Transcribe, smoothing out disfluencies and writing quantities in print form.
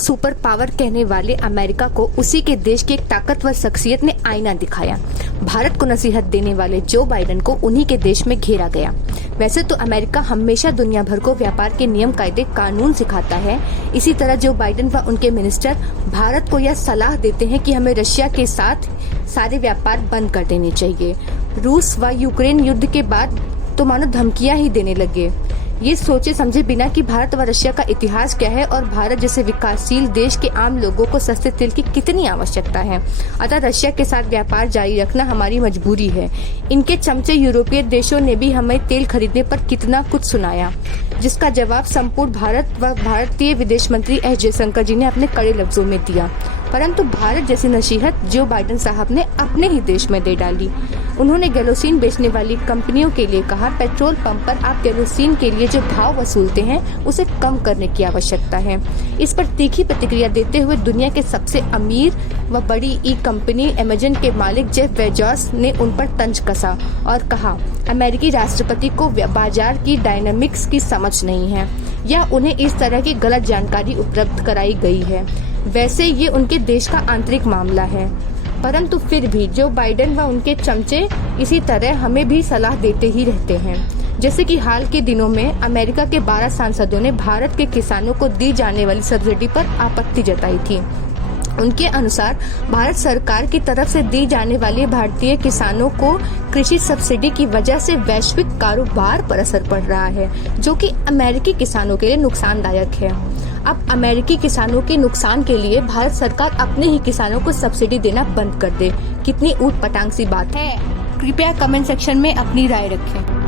Super power कहने वाले America को उसी के देश की एक ताकतवर शख्सियत ने आईना दिखाया। भारत को नसीहत देने वाले जो बाइडेन को उन्हीं के देश में घेरा गया। वैसे तो अमेरिका हमेशा दुनिया भर को व्यापार के नियम कायदे कानून सिखाता है, इसी तरह जो बाइडेन व उनके मिनिस्टर भारत को यह सलाह देते हैं कि हमें रशिया के साथ सारे व्यापार बंद कर देने चाहिए। रूस व यूक्रेन युद्ध के बाद तो मानो धमकियां ही देने लगे, ये सोचे समझे बिना कि भारत व रशिया का इतिहास क्या है और भारत जैसे विकासशील देश के आम लोगों को सस्ते तेल की कितनी आवश्यकता है। अतः रशिया के साथ व्यापार जारी रखना हमारी मजबूरी है। इनके चमचे यूरोपीय देशों ने भी हमें तेल खरीदने पर कितना कुछ सुनाया, जिसका जवाब संपूर्ण भारत व भारतीय विदेश मंत्री एस जयशंकर जी ने अपने कड़े लफ्जों में दिया। परंतु भारत जैसी नसीहत जो बाइडेन साहब ने अपने ही देश में दे डाली। उन्होंने केरोसिन बेचने वाली कंपनियों के लिए कहा, पेट्रोल पंप पर आप केरोसिन के लिए जो भाव वसूलते हैं उसे कम करने की आवश्यकता है। इस पर तीखी प्रतिक्रिया देते हुए दुनिया के सबसे अमीर व बड़ी ई कंपनी अमेजन के मालिक जेफ बेजोस ने उन पर तंज कसा और कहा, अमेरिकी राष्ट्रपति को बाजार की डायनामिक्स की समझ नहीं है या उन्हें इस तरह की गलत जानकारी उपलब्ध कराई गई है। वैसे ये उनके देश का आंतरिक मामला है, परंतु फिर भी जो बाइडेन व उनके चमचे इसी तरह हमें भी सलाह देते ही रहते हैं। जैसे कि हाल के दिनों में अमेरिका के 12 सांसदों ने भारत के किसानों को दी जाने वाली सब्सिडी पर आपत्ति जताई थी। उनके अनुसार भारत सरकार की तरफ से दी जाने वाली भारतीय किसानों को कृषि सब्सिडी की वजह से वैश्विक कारोबार पर असर पड़ रहा है, जो कि अमेरिकी किसानों के लिए नुकसानदायक है। अब अमेरिकी किसानों के नुकसान के लिए भारत सरकार अपने ही किसानों को सब्सिडी देना बंद कर दे, कितनी ऊट पटांग सी बात है। कृपया कमेंट सेक्शन में अपनी राय रखें।